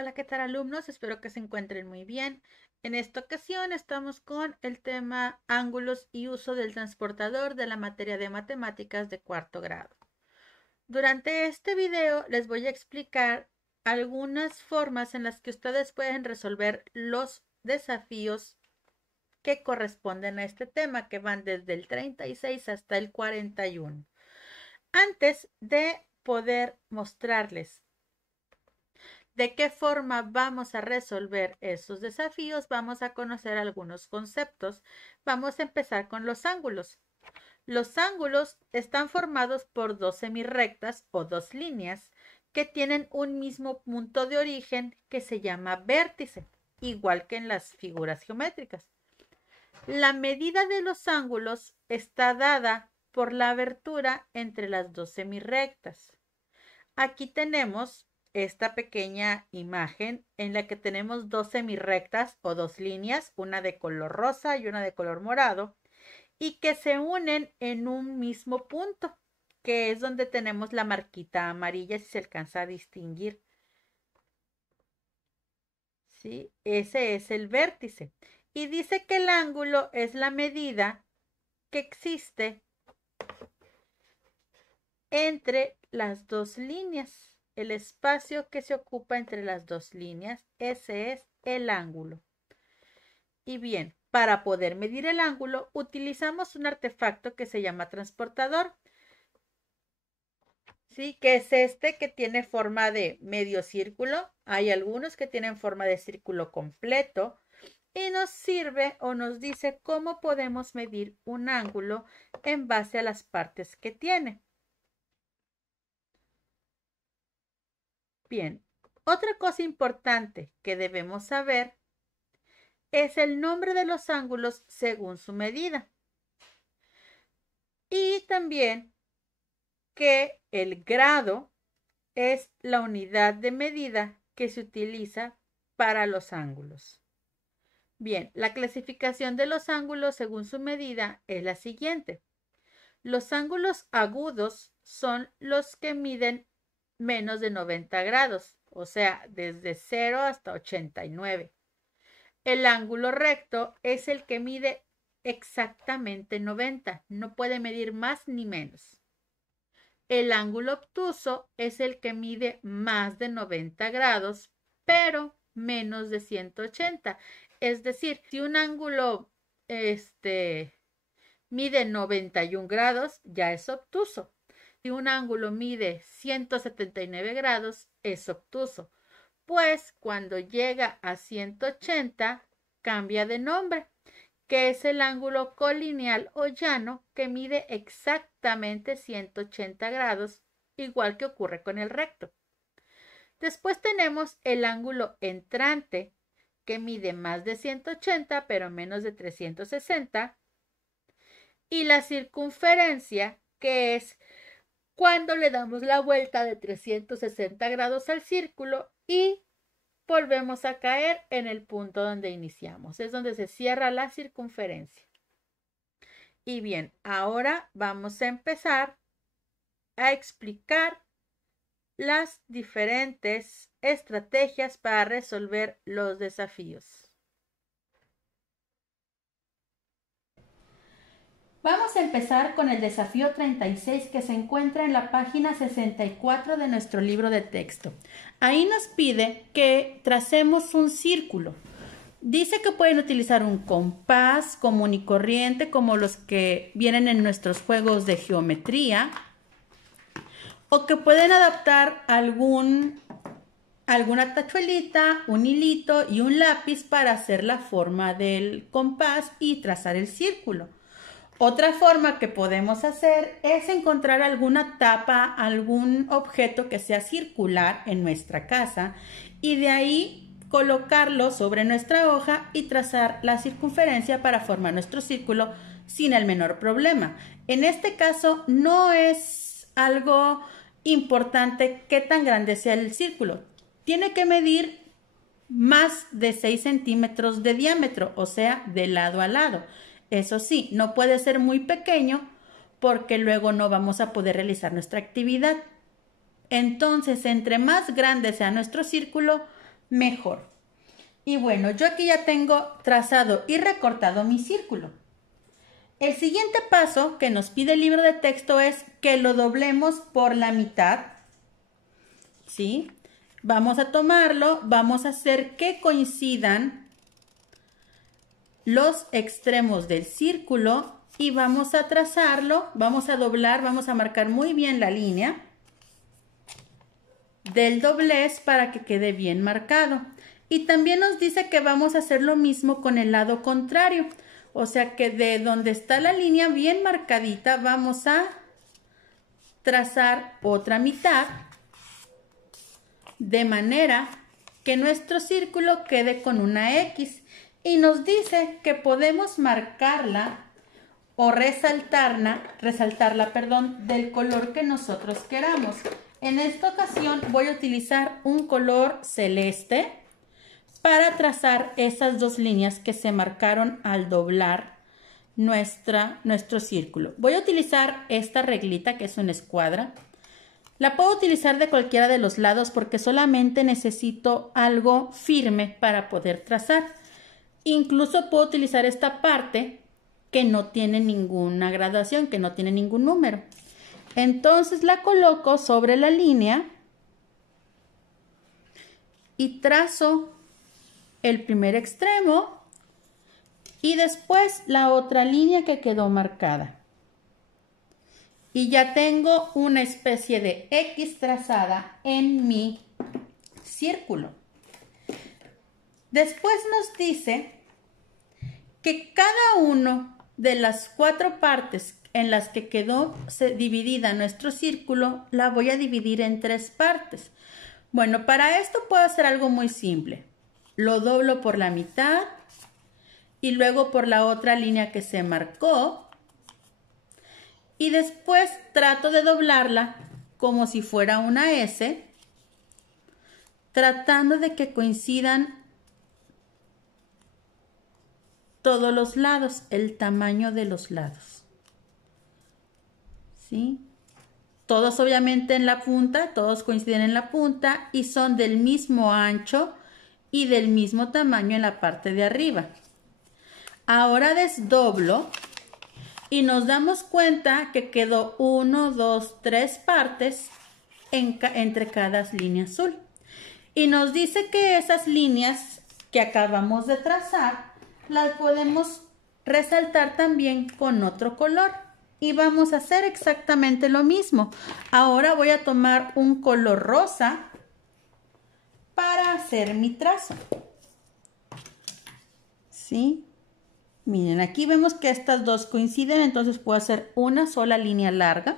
Hola, ¿qué tal alumnos? Espero que se encuentren muy bien. En esta ocasión estamos con el tema ángulos y uso del transportador de la materia de matemáticas de cuarto grado. Durante este video les voy a explicar algunas formas en las que ustedes pueden resolver los desafíos que corresponden a este tema, que van desde el 36 hasta el 41. Antes de poder mostrarles de qué forma vamos a resolver esos desafíos, vamos a conocer algunos conceptos. Vamos a empezar con los ángulos. Los ángulos están formados por dos semirrectas o dos líneas que tienen un mismo punto de origen que se llama vértice, igual que en las figuras geométricas. La medida de los ángulos está dada por la abertura entre las dos semirrectas. Aquí tenemos esta pequeña imagen en la que tenemos dos semirrectas o dos líneas, una de color rosa y una de color morado, y que se unen en un mismo punto, que es donde tenemos la marquita amarilla, si se alcanza a distinguir. ¿Sí? Ese es el vértice. Y dice que el ángulo es la medida que existe entre las dos líneas. El espacio que se ocupa entre las dos líneas, ese es el ángulo. Y bien, para poder medir el ángulo, utilizamos un artefacto que se llama transportador. ¿Sí? Que es este que tiene forma de medio círculo. Hay algunos que tienen forma de círculo completo. Y nos sirve o nos dice cómo podemos medir un ángulo en base a las partes que tiene. Bien, otra cosa importante que debemos saber es el nombre de los ángulos según su medida. Y también que el grado es la unidad de medida que se utiliza para los ángulos. Bien, la clasificación de los ángulos según su medida es la siguiente. Los ángulos agudos son los que miden menos de 90 grados, o sea, desde 0 hasta 89. El ángulo recto es el que mide exactamente 90, no puede medir más ni menos. El ángulo obtuso es el que mide más de 90 grados, pero menos de 180. Es decir, si un ángulo mide 91 grados, ya es obtuso. Si un ángulo mide 179 grados, es obtuso. Pues cuando llega a 180, cambia de nombre, que es el ángulo colineal o llano, que mide exactamente 180 grados, igual que ocurre con el recto. Después tenemos el ángulo entrante, que mide más de 180, pero menos de 360, y la circunferencia, que es cuando le damos la vuelta de 360 grados al círculo y volvemos a caer en el punto donde iniciamos. Es donde se cierra la circunferencia. Y bien, ahora vamos a empezar a explicar las diferentes estrategias para resolver los desafíos. Vamos a empezar con el desafío 36 que se encuentra en la página 64 de nuestro libro de texto. Ahí nos pide que tracemos un círculo. Dice que pueden utilizar un compás común y corriente como los que vienen en nuestros juegos de geometría o que pueden adaptar alguna tachuelita, un hilito y un lápiz para hacer la forma del compás y trazar el círculo. Otra forma que podemos hacer es encontrar alguna tapa, algún objeto que sea circular en nuestra casa y de ahí colocarlo sobre nuestra hoja y trazar la circunferencia para formar nuestro círculo sin el menor problema. En este caso no es algo importante qué tan grande sea el círculo. Tiene que medir más de 6 centímetros de diámetro, o sea, de lado a lado. Eso sí, no puede ser muy pequeño porque luego no vamos a poder realizar nuestra actividad. Entonces, entre más grande sea nuestro círculo, mejor. Y bueno, yo aquí ya tengo trazado y recortado mi círculo. El siguiente paso que nos pide el libro de texto es que lo doblemos por la mitad. ¿Sí? Vamos a tomarlo, vamos a hacer que coincidan los extremos del círculo y vamos a trazarlo, vamos a doblar, vamos a marcar muy bien la línea del doblez para que quede bien marcado. Y también nos dice que vamos a hacer lo mismo con el lado contrario. O sea que de donde está la línea bien marcadita vamos a trazar otra mitad de manera que nuestro círculo quede con una X. Y nos dice que podemos marcarla o resaltarla, del color que nosotros queramos. En esta ocasión voy a utilizar un color celeste para trazar esas dos líneas que se marcaron al doblar nuestro círculo. Voy a utilizar esta reglita que es una escuadra. La puedo utilizar de cualquiera de los lados porque solamente necesito algo firme para poder trazar. Incluso puedo utilizar esta parte que no tiene ninguna graduación, que no tiene ningún número. Entonces la coloco sobre la línea y trazo el primer extremo y después la otra línea que quedó marcada. Y ya tengo una especie de X trazada en mi círculo. Después nos dice que cada uno de las 4 partes en las que quedó dividida nuestro círculo, la voy a dividir en 3 partes. Bueno, para esto puedo hacer algo muy simple. Lo doblo por la mitad y luego por la otra línea que se marcó. Y después trato de doblarla como si fuera una S, tratando de que coincidan todos los lados, el tamaño de los lados. ¿Sí? Todos obviamente en la punta, todos coinciden en la punta y son del mismo ancho y del mismo tamaño en la parte de arriba. Ahora desdoblo y nos damos cuenta que quedó 1, 2, 3 partes entre cada línea azul. Y nos dice que esas líneas que acabamos de trazar las podemos resaltar también con otro color. Y vamos a hacer exactamente lo mismo. Ahora voy a tomar un color rosa para hacer mi trazo. ¿Sí? Miren, aquí vemos que estas dos coinciden, entonces puedo hacer una sola línea larga.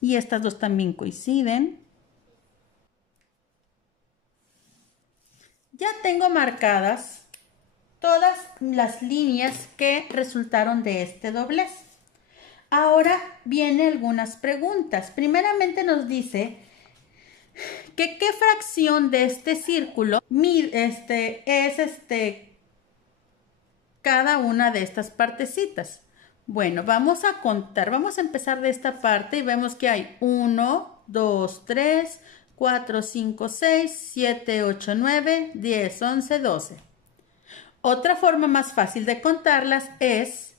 Y estas dos también coinciden. Ya tengo marcadas todas las líneas que resultaron de este doblez. Ahora vienen algunas preguntas. Primeramente nos dice que qué fracción de este círculo es cada una de estas partecitas. Bueno, vamos a contar, vamos a empezar de esta parte y vemos que hay 1, 2, 3, 4, 5, 6, 7, 8, 9, 10, 11, 12. Otra forma más fácil de contarlas es,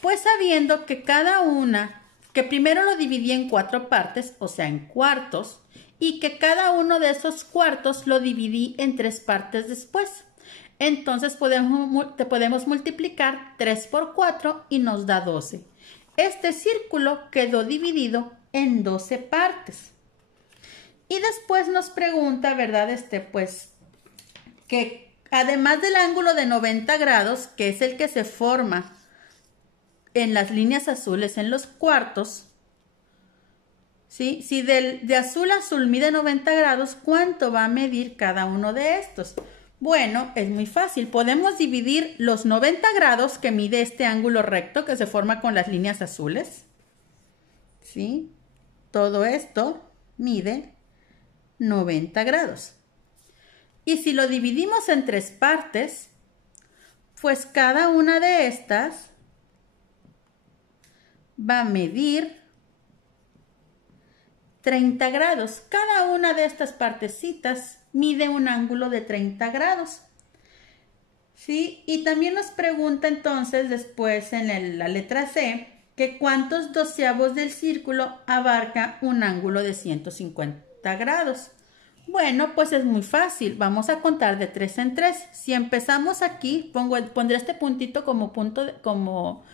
pues sabiendo que cada una, que primero lo dividí en 4 partes, o sea, en cuartos, y que cada uno de esos cuartos lo dividí en 3 partes después. Entonces podemos multiplicar 3 por 4 y nos da 12. Este círculo quedó dividido en 12 partes. Y después nos pregunta, ¿verdad? Pues que además del ángulo de 90 grados, que es el que se forma en las líneas azules en los cuartos, ¿sí? Si de azul a azul mide 90 grados, ¿cuánto va a medir cada uno de estos? Bueno, es muy fácil. Podemos dividir los 90 grados que mide este ángulo recto que se forma con las líneas azules. ¿Sí? Todo esto mide 90 grados. Y si lo dividimos en 3 partes, pues cada una de estas va a medir 30 grados. Cada una de estas partecitas mide un ángulo de 30 grados. ¿Sí? Y también nos pregunta entonces después en la letra C que cuántos doceavos del círculo abarca un ángulo de 150 grados. Bueno, pues es muy fácil. Vamos a contar de 3 en 3. Si empezamos aquí, pondré este puntito como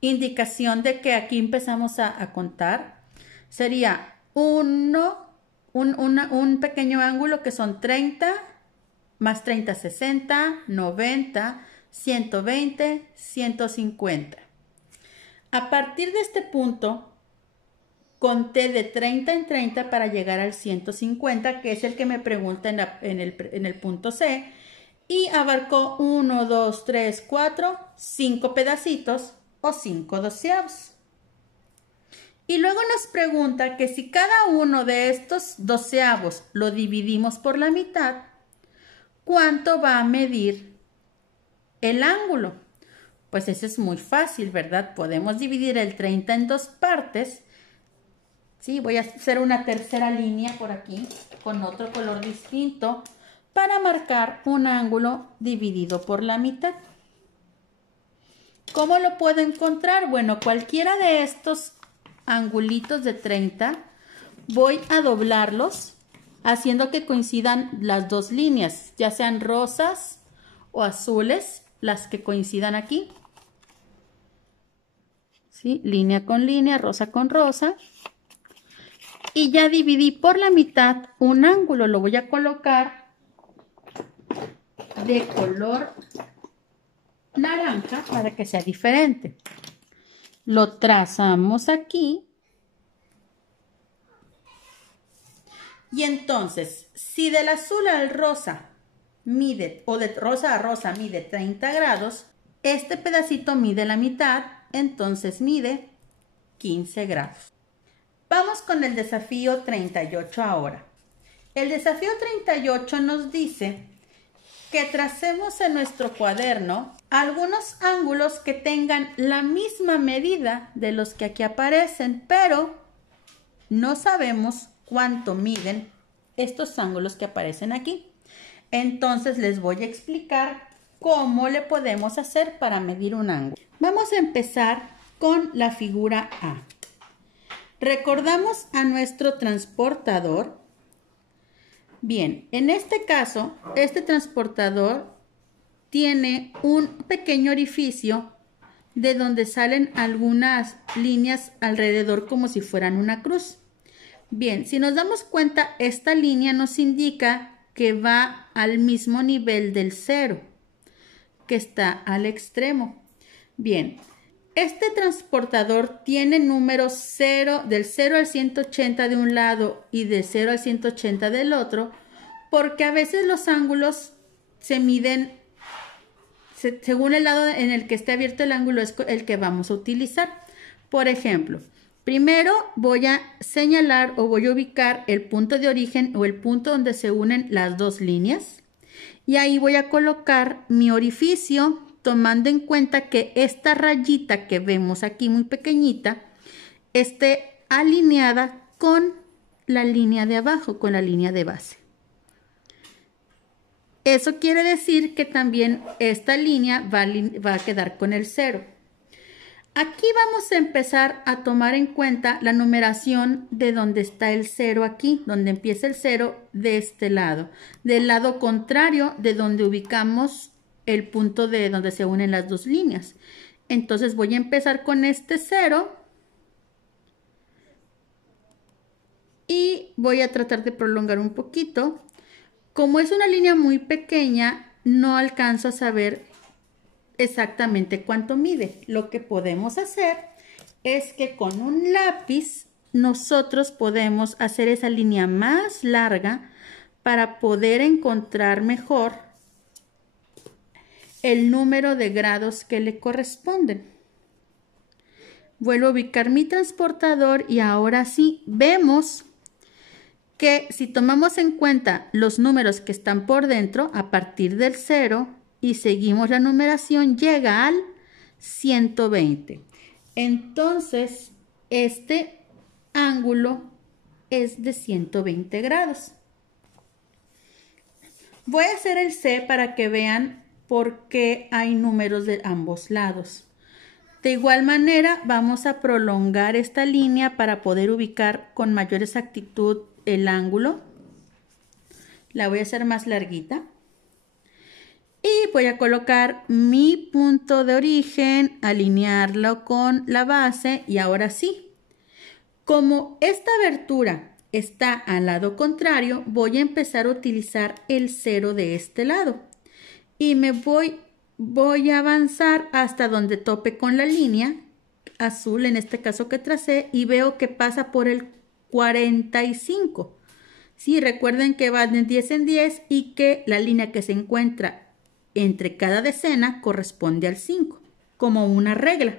indicación de que aquí empezamos a contar. Sería un pequeño ángulo que son 30, más 30, 60, 90, 120, 150. A partir de este punto, conté de 30 en 30 para llegar al 150, que es el que me pregunta en el punto C, y abarcó 1, 2, 3, 4, 5 pedacitos o 5 doceavos. Y luego nos pregunta que si cada uno de estos doceavos lo dividimos por la mitad, ¿cuánto va a medir el ángulo? Pues eso es muy fácil, ¿verdad? Podemos dividir el 30 en dos partes. Sí, voy a hacer una tercera línea por aquí con otro color distinto para marcar un ángulo dividido por la mitad. ¿Cómo lo puedo encontrar? Bueno, cualquiera de estos angulitos de 30 voy a doblarlos haciendo que coincidan las dos líneas, ya sean rosas o azules, las que coincidan aquí. ¿Sí? Línea con línea, rosa con rosa. Y ya dividí por la mitad un ángulo. Lo voy a colocar de color naranja para que sea diferente. Lo trazamos aquí. Y entonces, si del azul al rosa mide, o de rosa a rosa mide 30 grados, este pedacito mide la mitad, entonces mide 15 grados. Vamos con el desafío 38 ahora. El desafío 38 nos dice que tracemos en nuestro cuaderno algunos ángulos que tengan la misma medida de los que aquí aparecen, pero no sabemos cuánto miden estos ángulos que aparecen aquí. Entonces les voy a explicar cómo le podemos hacer para medir un ángulo. Vamos a empezar con la figura A. Recordamos a nuestro transportador. Bien, en este caso, este transportador tiene un pequeño orificio de donde salen algunas líneas alrededor como si fueran una cruz. Bien, si nos damos cuenta, esta línea nos indica que va al mismo nivel del cero, que está al extremo. Bien, este transportador tiene números 0, del 0 al 180 de un lado y de 0 al 180 del otro, porque a veces los ángulos se miden según el lado en el que esté abierto el ángulo, es el que vamos a utilizar. Por ejemplo, primero voy a señalar o voy a ubicar el punto de origen o el punto donde se unen las dos líneas. Y ahí voy a colocar mi orificio, tomando en cuenta que esta rayita que vemos aquí muy pequeñita esté alineada con la línea de abajo, con la línea de base. Eso quiere decir que también esta línea va a quedar con el 0. Aquí vamos a empezar a tomar en cuenta la numeración de donde está el 0 aquí, donde empieza el 0 de este lado. Del lado contrario de donde ubicamos el punto de donde se unen las dos líneas. Entonces voy a empezar con este 0 y voy a tratar de prolongar un poquito. Como es una línea muy pequeña, no alcanzo a saber exactamente cuánto mide. Lo que podemos hacer es que con un lápiz nosotros podemos hacer esa línea más larga para poder encontrar mejor el número de grados que le corresponden. Vuelvo a ubicar mi transportador y ahora sí vemos que si tomamos en cuenta los números que están por dentro, a partir del 0 y seguimos la numeración, llega al 120. Entonces, este ángulo es de 120 grados. Voy a hacer el C para que vean por qué hay números de ambos lados. De igual manera, vamos a prolongar esta línea para poder ubicar con mayor exactitud el ángulo. La voy a hacer más larguita. Y voy a colocar mi punto de origen, alinearlo con la base y ahora sí. Como esta abertura está al lado contrario, voy a empezar a utilizar el 0 de este lado. Y me voy a avanzar hasta donde tope con la línea azul, en este caso que tracé, y veo que pasa por el 45. Sí, recuerden que va de 10 en 10 y que la línea que se encuentra entre cada decena corresponde al 5, como una regla.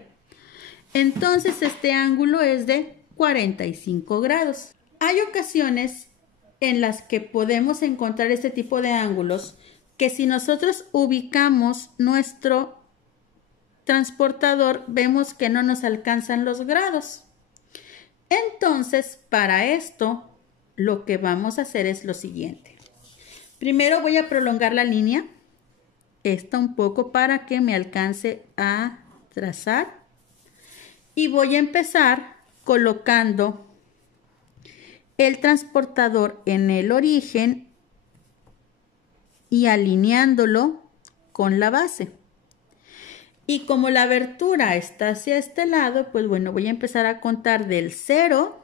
Entonces este ángulo es de 45 grados. Hay ocasiones en las que podemos encontrar este tipo de ángulos que si nosotros ubicamos nuestro transportador vemos que no nos alcanzan los grados. Entonces, para esto, lo que vamos a hacer es lo siguiente. Primero voy a prolongar la línea, esta un poco para que me alcance a trazar. Y voy a empezar colocando el transportador en el origen y alineándolo con la base. Y como la abertura está hacia este lado, pues bueno, voy a empezar a contar del 0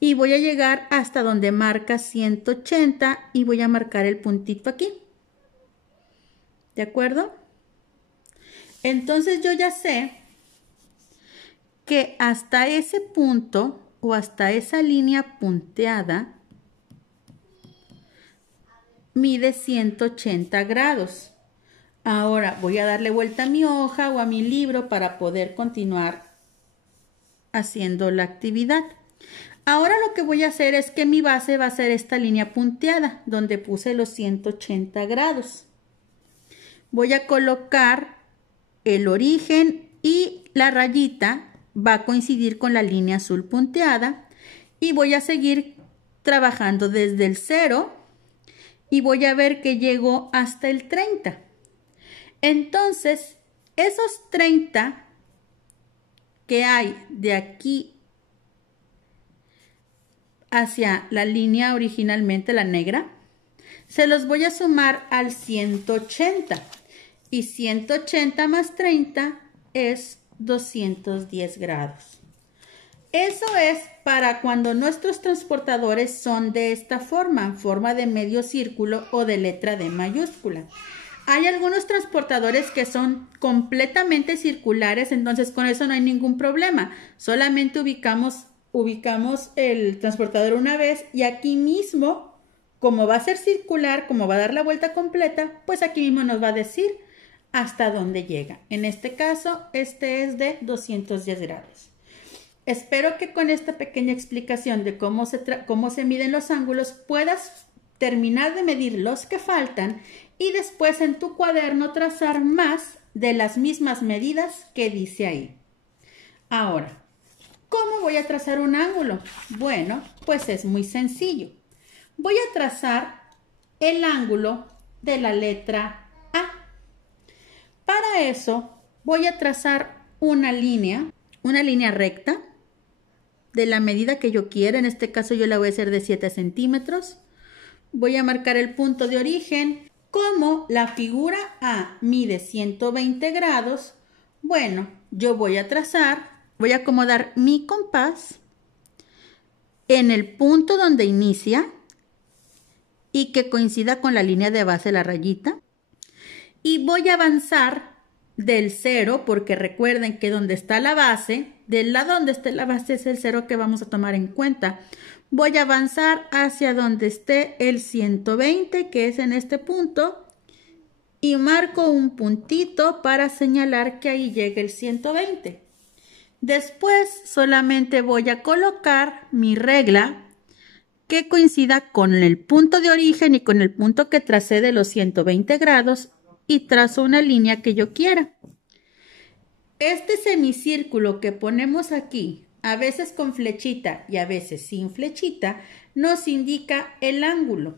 y voy a llegar hasta donde marca 180 y voy a marcar el puntito aquí. ¿De acuerdo? Entonces yo ya sé que hasta ese punto o hasta esa línea punteada mide 180 grados. Ahora voy a darle vuelta a mi hoja o a mi libro para poder continuar haciendo la actividad. Ahora lo que voy a hacer es que mi base va a ser esta línea punteada donde puse los 180 grados. Voy a colocar el origen y la rayita va a coincidir con la línea azul punteada y voy a seguir trabajando desde el 0 y voy a ver que llego hasta el 30. Entonces, esos 30 que hay de aquí hacia la línea originalmente, la negra, se los voy a sumar al 180. Y 180 más 30 es 210 grados. Eso es para cuando nuestros transportadores son de esta forma, en forma de medio círculo o de letra D mayúscula. Hay algunos transportadores que son completamente circulares, entonces con eso no hay ningún problema. Solamente ubicamos el transportador una vez y aquí mismo, como va a ser circular, como va a dar la vuelta completa, pues aquí mismo nos va a decir hasta dónde llega. En este caso, este es de 210 grados. Espero que con esta pequeña explicación de cómo se miden los ángulos puedas terminar de medir los que faltan y después en tu cuaderno trazar más de las mismas medidas que dice ahí. Ahora, ¿cómo voy a trazar un ángulo? Bueno, pues es muy sencillo. Voy a trazar el ángulo de la letra A. Para eso voy a trazar una línea recta de la medida que yo quiera. En este caso yo la voy a hacer de 7 centímetros. Voy a marcar el punto de origen. Como la figura A mide 120 grados, bueno, yo voy a acomodar mi compás en el punto donde inicia y que coincida con la línea de base, la rayita. Y voy a avanzar del 0, porque recuerden que donde está la base, del lado donde esté la base es el 0 que vamos a tomar en cuenta. Voy a avanzar hacia donde esté el 120, que es en este punto, y marco un puntito para señalar que ahí llega el 120. Después solamente voy a colocar mi regla que coincida con el punto de origen y con el punto que tracé de los 120 grados y trazo una línea que yo quiera. Este semicírculo que ponemos aquí a veces con flechita y a veces sin flechita, nos indica el ángulo.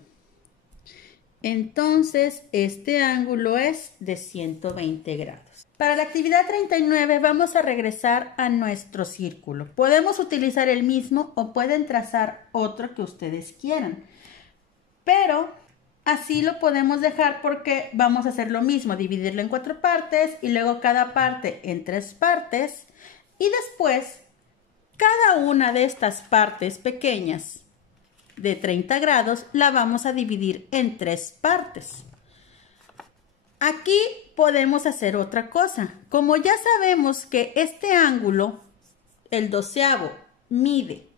Entonces, este ángulo es de 120 grados. Para la actividad 39 vamos a regresar a nuestro círculo. Podemos utilizar el mismo o pueden trazar otro que ustedes quieran. Pero así lo podemos dejar porque vamos a hacer lo mismo, dividirlo en 4 partes y luego cada parte en 3 partes. Y después, cada una de estas partes pequeñas de 30 grados la vamos a dividir en 3 partes. Aquí podemos hacer otra cosa. Como ya sabemos que este ángulo, el 12avo, mide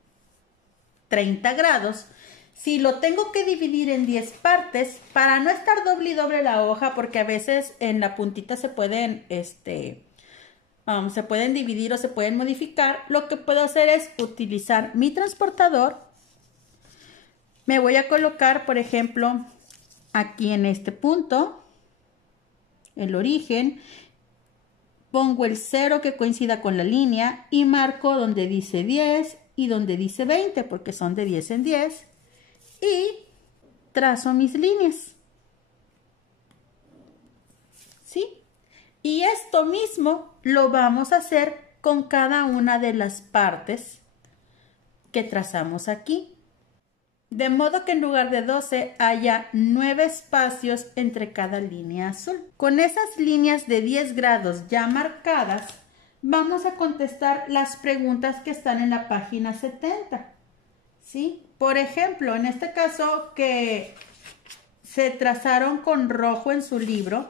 30 grados, si lo tengo que dividir en 10 partes, para no estar doble y doble la hoja, porque a veces en la puntita se pueden dividir o se pueden modificar, lo que puedo hacer es utilizar mi transportador. Me voy a colocar, por ejemplo, aquí en este punto, el origen, pongo el 0 que coincida con la línea y marco donde dice 10 y donde dice 20, porque son de 10 en 10, y trazo mis líneas. ¿Sí? Y esto mismo lo vamos a hacer con cada una de las partes que trazamos aquí. De modo que en lugar de 12 haya 9 espacios entre cada línea azul. Con esas líneas de 10 grados ya marcadas, vamos a contestar las preguntas que están en la página 70. ¿Sí? Por ejemplo, en este caso que se trazaron con rojo en su libro,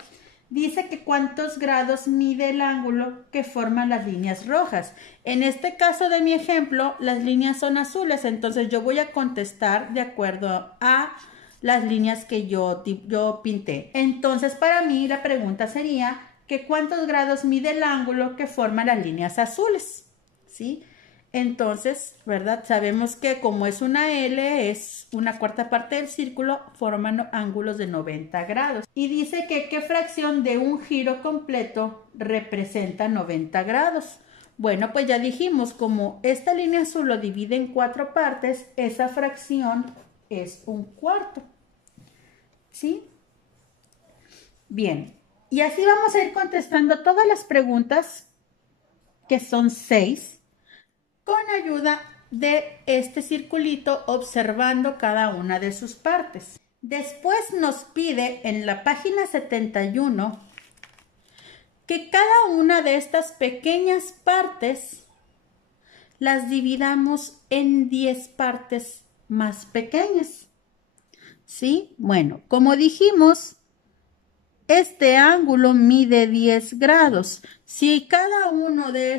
dice que cuántos grados mide el ángulo que forman las líneas rojas. En este caso de mi ejemplo, las líneas son azules, entonces yo voy a contestar de acuerdo a las líneas que yo pinté. Entonces, para mí la pregunta sería que cuántos grados mide el ángulo que forman las líneas azules, ¿sí? Entonces, ¿verdad? Sabemos que como es una L, es una cuarta parte del círculo, forman ángulos de 90 grados. Y dice que qué fracción de un giro completo representa 90 grados. Bueno, pues ya dijimos, como esta línea azul lo divide en 4 partes, esa fracción es un cuarto. ¿Sí? Bien, y así vamos a ir contestando todas las preguntas, que son 6, con ayuda de este circulito, observando cada una de sus partes. Después nos pide en la página 71 que cada una de estas pequeñas partes las dividamos en 10 partes más pequeñas. ¿Sí? Bueno, como dijimos, este ángulo mide 10 grados. Si cada uno de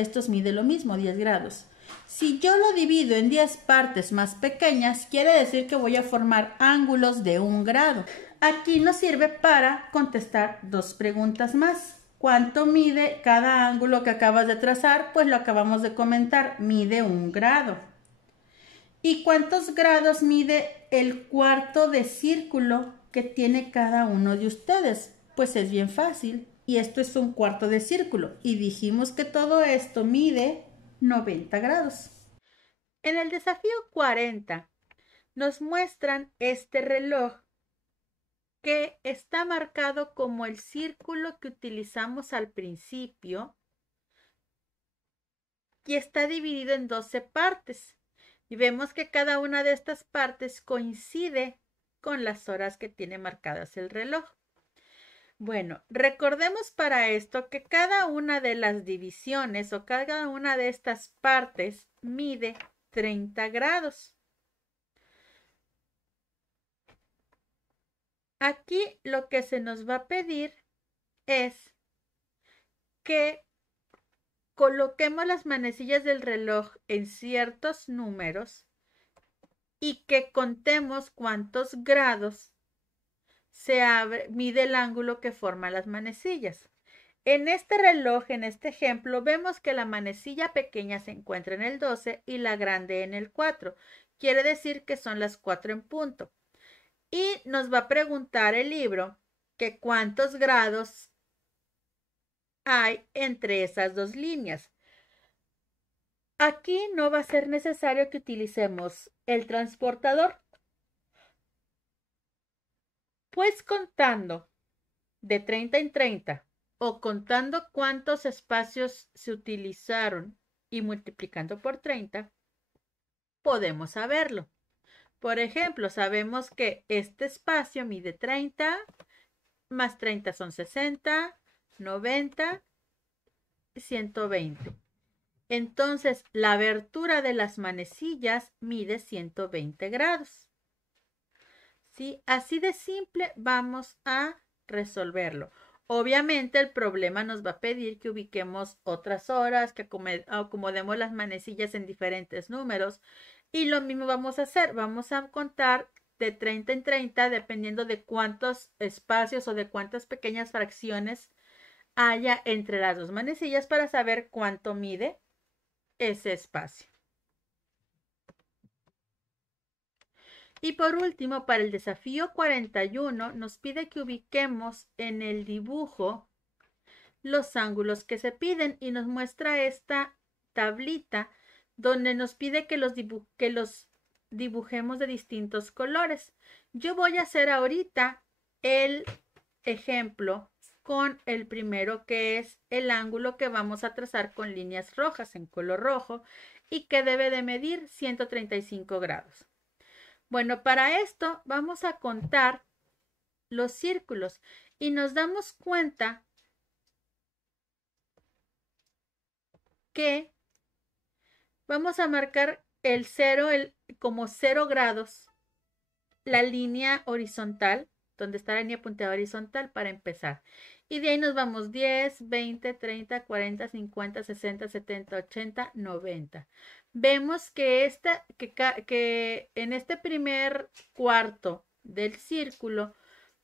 estos mide lo mismo, 10 grados. Si yo lo divido en 10 partes más pequeñas, quiere decir que voy a formar ángulos de 1 grado. Aquí nos sirve para contestar 2 preguntas más. ¿Cuánto mide cada ángulo que acabas de trazar? Pues lo acabamos de comentar, mide 1 grado. ¿Y cuántos grados mide el cuarto de círculo que tiene cada uno de ustedes? Pues es bien fácil. Y esto es un cuarto de círculo. Y dijimos que todo esto mide 90 grados. En el desafío 40 nos muestran este reloj que está marcado como el círculo que utilizamos al principio y está dividido en 12 partes. Y vemos que cada una de estas partes coincide con las horas que tiene marcadas el reloj. Bueno, recordemos para esto que cada una de las divisiones o cada una de estas partes mide 30 grados. Aquí lo que se nos va a pedir es que coloquemos las manecillas del reloj en ciertos números y que contemos cuántos grados mide el ángulo que forma las manecillas. En este reloj, en este ejemplo, vemos que la manecilla pequeña se encuentra en el 12 y la grande en el 4. Quiere decir que son las 4 en punto. Y nos va a preguntar el libro que cuántos grados hay entre esas dos líneas. Aquí no va a ser necesario que utilicemos el transportador, pues contando de 30 en 30 o contando cuántos espacios se utilizaron y multiplicando por 30, podemos saberlo. Por ejemplo, sabemos que este espacio mide 30, más 30 son 60, 90, 120. Entonces, la abertura de las manecillas mide 120 grados. ¿Sí? Así de simple vamos a resolverlo. Obviamente el problema nos va a pedir que ubiquemos otras horas, que acomodemos las manecillas en diferentes números. Y lo mismo vamos a hacer. Vamos a contar de 30 en 30 dependiendo de cuántos espacios o de cuántas pequeñas fracciones haya entre las dos manecillas para saber cuánto mide ese espacio. Y por último, para el desafío 41, nos pide que ubiquemos en el dibujo los ángulos que se piden y nos muestra esta tablita donde nos pide que los dibujemos de distintos colores. Yo voy a hacer ahorita el ejemplo con el primero, que es el ángulo que vamos a trazar con líneas rojas en color rojo y que debe de medir 135 grados. Bueno, para esto vamos a contar los círculos y nos damos cuenta que vamos a marcar el 0 como 0 grados, la línea horizontal, donde está la línea punteada horizontal para empezar. Y de ahí nos vamos 10, 20, 30, 40, 50, 60, 70, 80, 90. Vemos que en este primer cuarto del círculo,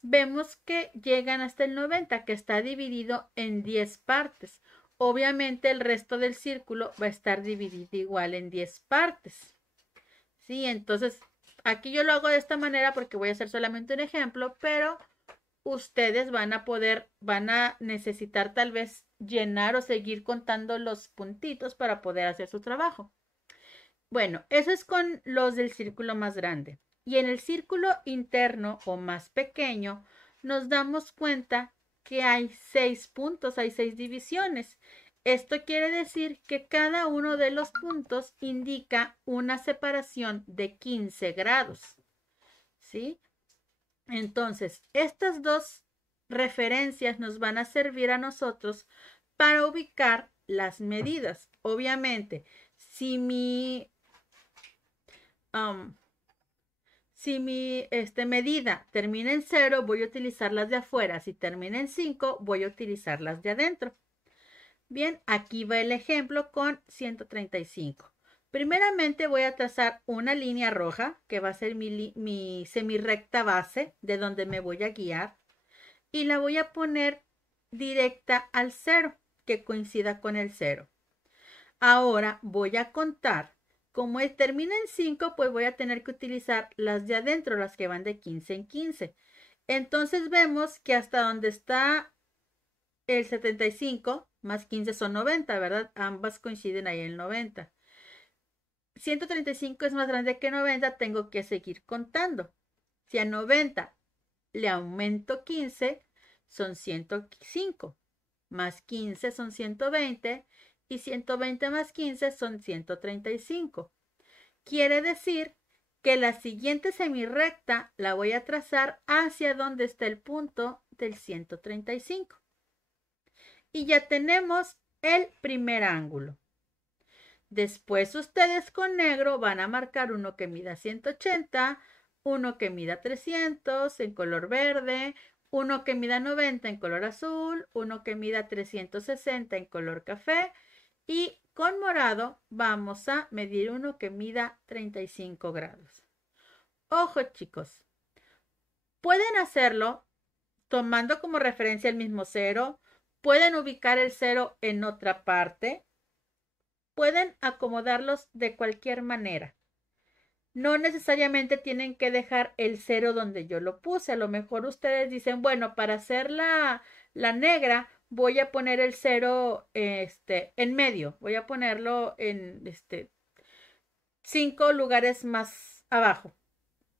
vemos que llegan hasta el 90, que está dividido en 10 partes. Obviamente el resto del círculo va a estar dividido igual en 10 partes. ¿Sí? Entonces, aquí yo lo hago de esta manera porque voy a hacer solamente un ejemplo, pero ustedes van a necesitar tal vez llenar o seguir contando los puntitos para poder hacer su trabajo. Bueno, eso es con los del círculo más grande. Y en el círculo interno o más pequeño, nos damos cuenta que hay 6 puntos, hay 6 divisiones. Esto quiere decir que cada uno de los puntos indica una separación de 15 grados. ¿Sí? Entonces, estas dos referencias nos van a servir a nosotros para ubicar las medidas. Obviamente, si mi medida termina en 0, voy a utilizar las de afuera. Si termina en 5, voy a utilizar las de adentro. Bien, aquí va el ejemplo con 135. Primeramente voy a trazar una línea roja, que va a ser mi semirrecta base, de donde me voy a guiar. Y la voy a poner directa al 0, que coincida con el 0. Ahora voy a contar. Como termina en 5, pues voy a tener que utilizar las de adentro, las que van de 15 en 15. Entonces vemos que hasta donde está el 75 más 15 son 90, ¿verdad? Ambas coinciden ahí en 90. 135 es más grande que 90, tengo que seguir contando. Si a 90 le aumento 15, son 105. Más 15 son 120 y 120 más 15 son 135. Quiere decir que la siguiente semirrecta la voy a trazar hacia donde está el punto del 135. Y ya tenemos el primer ángulo. Después ustedes con negro van a marcar uno que mida 180, uno que mida 300 en color verde, uno que mida 90 en color azul, uno que mida 360 en color café y con morado vamos a medir uno que mida 35 grados. Ojo chicos, pueden hacerlo tomando como referencia el mismo 0, pueden ubicar el 0 en otra parte, pueden acomodarlos de cualquier manera. No necesariamente tienen que dejar el 0 donde yo lo puse. A lo mejor ustedes dicen, bueno, para hacer la negra, voy a poner el 0 en medio, voy a ponerlo en 5 lugares más abajo.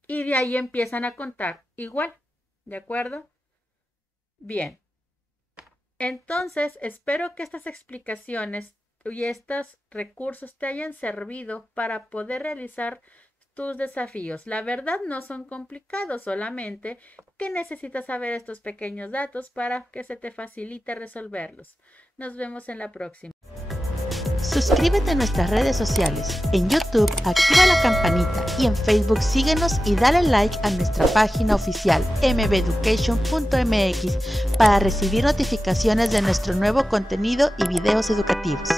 Y de ahí empiezan a contar igual, ¿de acuerdo? Bien. Entonces, espero que estas explicaciones y estos recursos te hayan servido para poder realizar tus desafíos. La verdad no son complicados, solamente que necesitas saber estos pequeños datos para que se te facilite resolverlos. Nos vemos en la próxima. Suscríbete a nuestras redes sociales. En YouTube activa la campanita y en Facebook síguenos y dale like a nuestra página oficial mbeducation.mx para recibir notificaciones de nuestro nuevo contenido y videos educativos.